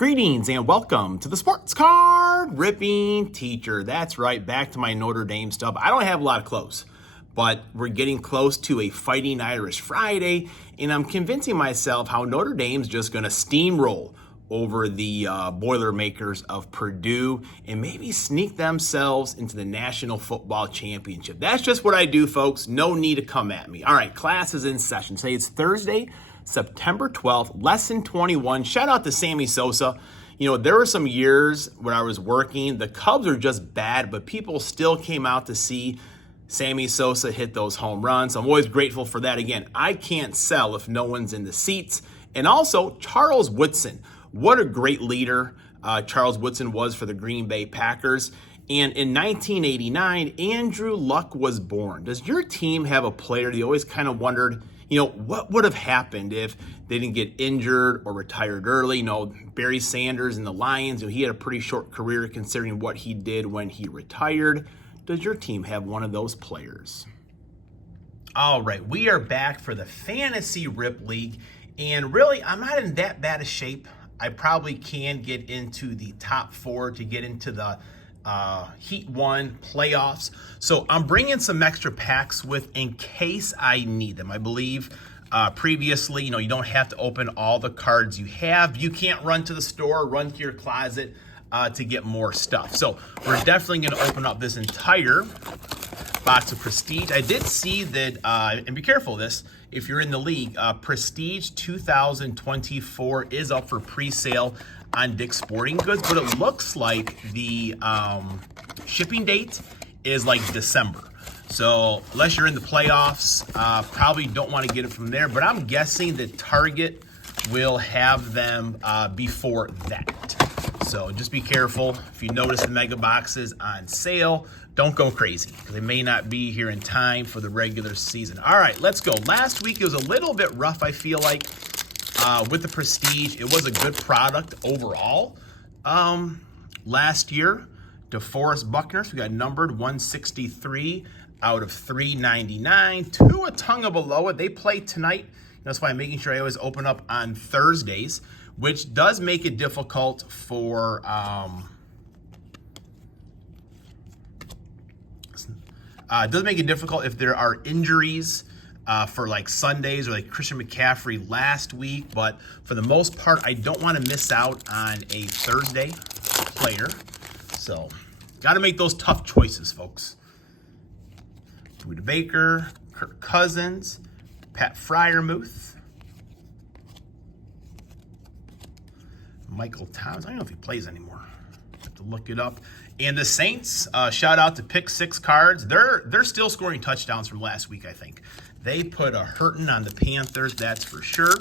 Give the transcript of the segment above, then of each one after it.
Greetings and welcome to the Sports Card Ripping Teacher. That's right, back to my Notre Dame stuff. I don't have a lot of clothes, but we're getting close to a Fighting Irish Friday, and I'm convincing myself how Notre Dame's just going to steamroll over the Boilermakers of Purdue and maybe sneak themselves into the National Football Championship. That's just what I do, folks. No need to come at me. All right, class is in session. Today it's Thursday, September 12th, lesson 21. Shout out to Sammy Sosa. You know, there were some years when I was working, the Cubs are just bad, but people still came out to see Sammy Sosa hit those home runs. I'm always grateful for that. Again, I can't sell if no one's in the seats. And also, Charles Woodson. What a great leader Charles Woodson was for the Green Bay Packers. And in 1989, Andrew Luck was born. Does your team have a player that you always kind of wondered, you know, what would have happened if they didn't get injured or retired early? You know, Barry Sanders and the Lions, you know, he had a pretty short career considering what he did when he retired. Does your team have one of those players? All right, we are back for the Fantasy Rip League. And really, I'm not in that bad a shape. I probably can get into the top four to get into the Heat 1 playoffs. So I'm bringing some extra packs with in case I need them. I believe previously, you know, you don't have to open all the cards you have. You can't run to the store, run to your closet to get more stuff. So we're definitely going to open up this entire box of Prestige. I did see that, and be careful of this, if you're in the league, Prestige 2024 is up for pre-sale on Dick's Sporting Goods, but it looks like the shipping date is like December. So unless you're in the playoffs, probably don't want to get it from there, but I'm guessing that Target will have them before that. So just be careful. If you notice the mega boxes on sale, don't go crazy because they may not be here in time for the regular season. All right, let's go. Last week it was a little bit rough, I feel like, with the Prestige. It was a good product overall. Last year, DeForest Buckner, so we got numbered 163 out of 399. Tua Tagovailoa, they play tonight. That's why I'm making sure I always open up on Thursdays, which does make it difficult for if there are injuries for like Sundays or like Christian McCaffrey last week. But for the most part, I don't want to miss out on a Thursday player. So got to make those tough choices, folks. Buda Baker, Kirk Cousins, Pat Freiermuth, Michael Thomas. I don't know if he plays anymore. I have to look it up. And the Saints, shout out to Pick Six Cards. They're still scoring touchdowns from last week, I think. They put a hurting on the Panthers, that's for sure.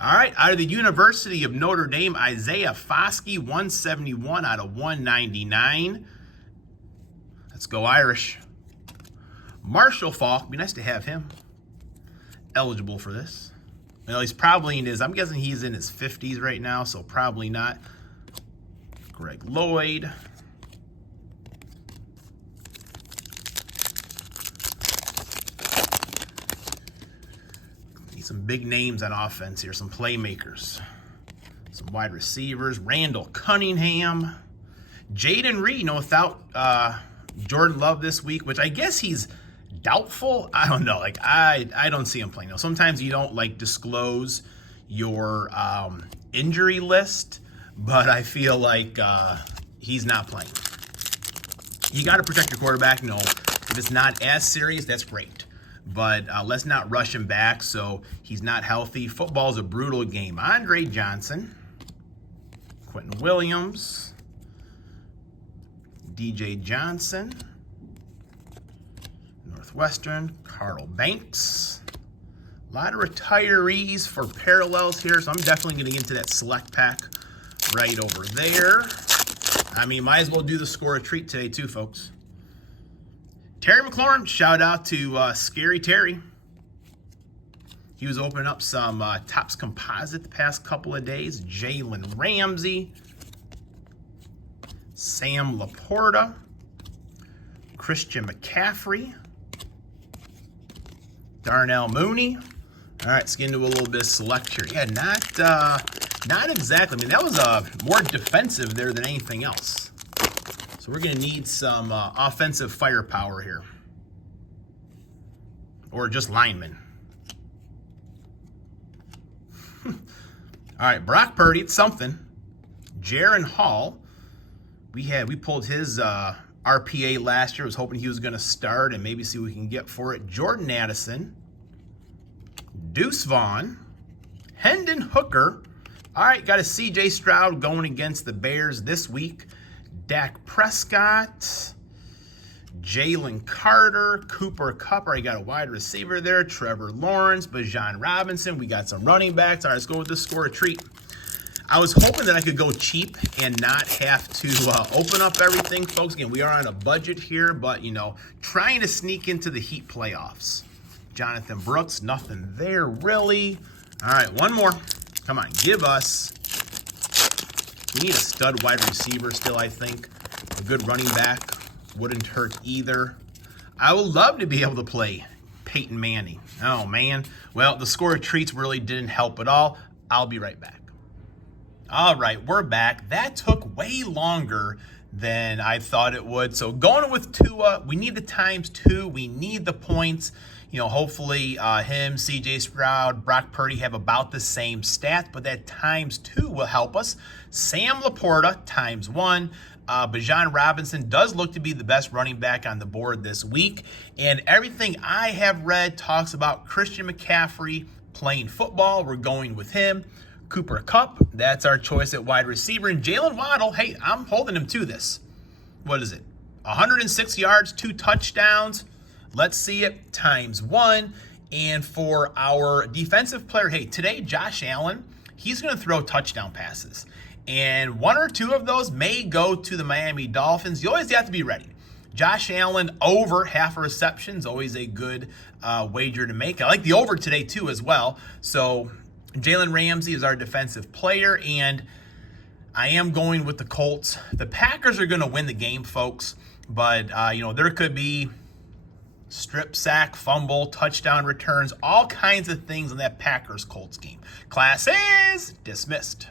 All right, out of the University of Notre Dame, Isaiah Foskey, 171 out of 199. Let's go Irish. Marshall Faulk, be nice to have him eligible for this. Well, he's probably in his, I'm guessing he's in his 50s right now, so probably not. Greg Lloyd. Need some big names on offense here, some playmakers. Some wide receivers. Randall Cunningham. Jaden Reed, you know, without Jordan Love this week, which I guess he's doubtful. I don't know. Like I don't see him playing. Now, sometimes you don't like disclose your injury list, but I feel like he's not playing. You got to protect your quarterback. No, if it's not as serious, that's great. But let's not rush him back so he's not healthy. Football's a brutal game. Andre Johnson, Quentin Williams, DJ Johnson, Northwestern, Carl Banks. A lot of retirees for parallels here, so I'm definitely going to get into that select pack right over there. I mean, might as well do the score a treat today too, folks. Terry McLaurin, shout out to Scary Terry. He was opening up some Topps Composite the past couple of days. Jalen Ramsey, Sam Laporta, Christian McCaffrey, Darnell Mooney, All right, let's get into a little bit of select here. Yeah, not exactly. I mean, that was more defensive there than anything else. So we're going to need some offensive firepower here. Or just linemen. All right, Brock Purdy, it's something. Jaron Hall. We pulled his RPA last year. Was hoping he was going to start and maybe see what we can get for it. Jordan Addison. Deuce Vaughn. Hendon Hooker. All right, got a C.J. Stroud going against the Bears this week. Dak Prescott. Jalen Carter. Cooper Kupp. Already got a wide receiver there. Trevor Lawrence. Bijan Robinson. We got some running backs. All right, let's go with this score a treat. I was hoping that I could go cheap and not have to open up everything, folks. Again, we are on a budget here, but, you know, trying to sneak into the Heat playoffs. Jonathan Brooks, nothing there, really. All right, one more. Come on, give us. We need a stud wide receiver still, I think. A good running back wouldn't hurt either. I would love to be able to play Peyton Manning. Oh, man. Well, the score of treats really didn't help at all. I'll be right back. All right, we're back. That took way longer than I thought it would. So going with Tua, we need the ×2. We need the points. You know, hopefully him, C.J. Stroud, Brock Purdy have about the same stats, but that ×2 will help us. Sam Laporta, ×1. Bijan Robinson does look to be the best running back on the board this week. And everything I have read talks about Christian McCaffrey playing football. We're going with him. Cooper Kupp, that's our choice at wide receiver. And Jalen Waddle, hey, I'm holding him to this. What is it? 106 yards, 2 touchdowns. Let's see it, ×1. And for our defensive player, hey, today, Josh Allen, he's going to throw touchdown passes. And 1 or 2 of those may go to the Miami Dolphins. You always have to be ready. Josh Allen over half a reception is always a good wager to make. I like the over today, too, as well. So Jalen Ramsey is our defensive player, and I am going with the Colts. The Packers are going to win the game, folks, but, you know, there could be strip sack, fumble, touchdown returns, all kinds of things in that Packers-Colts game. Class is dismissed.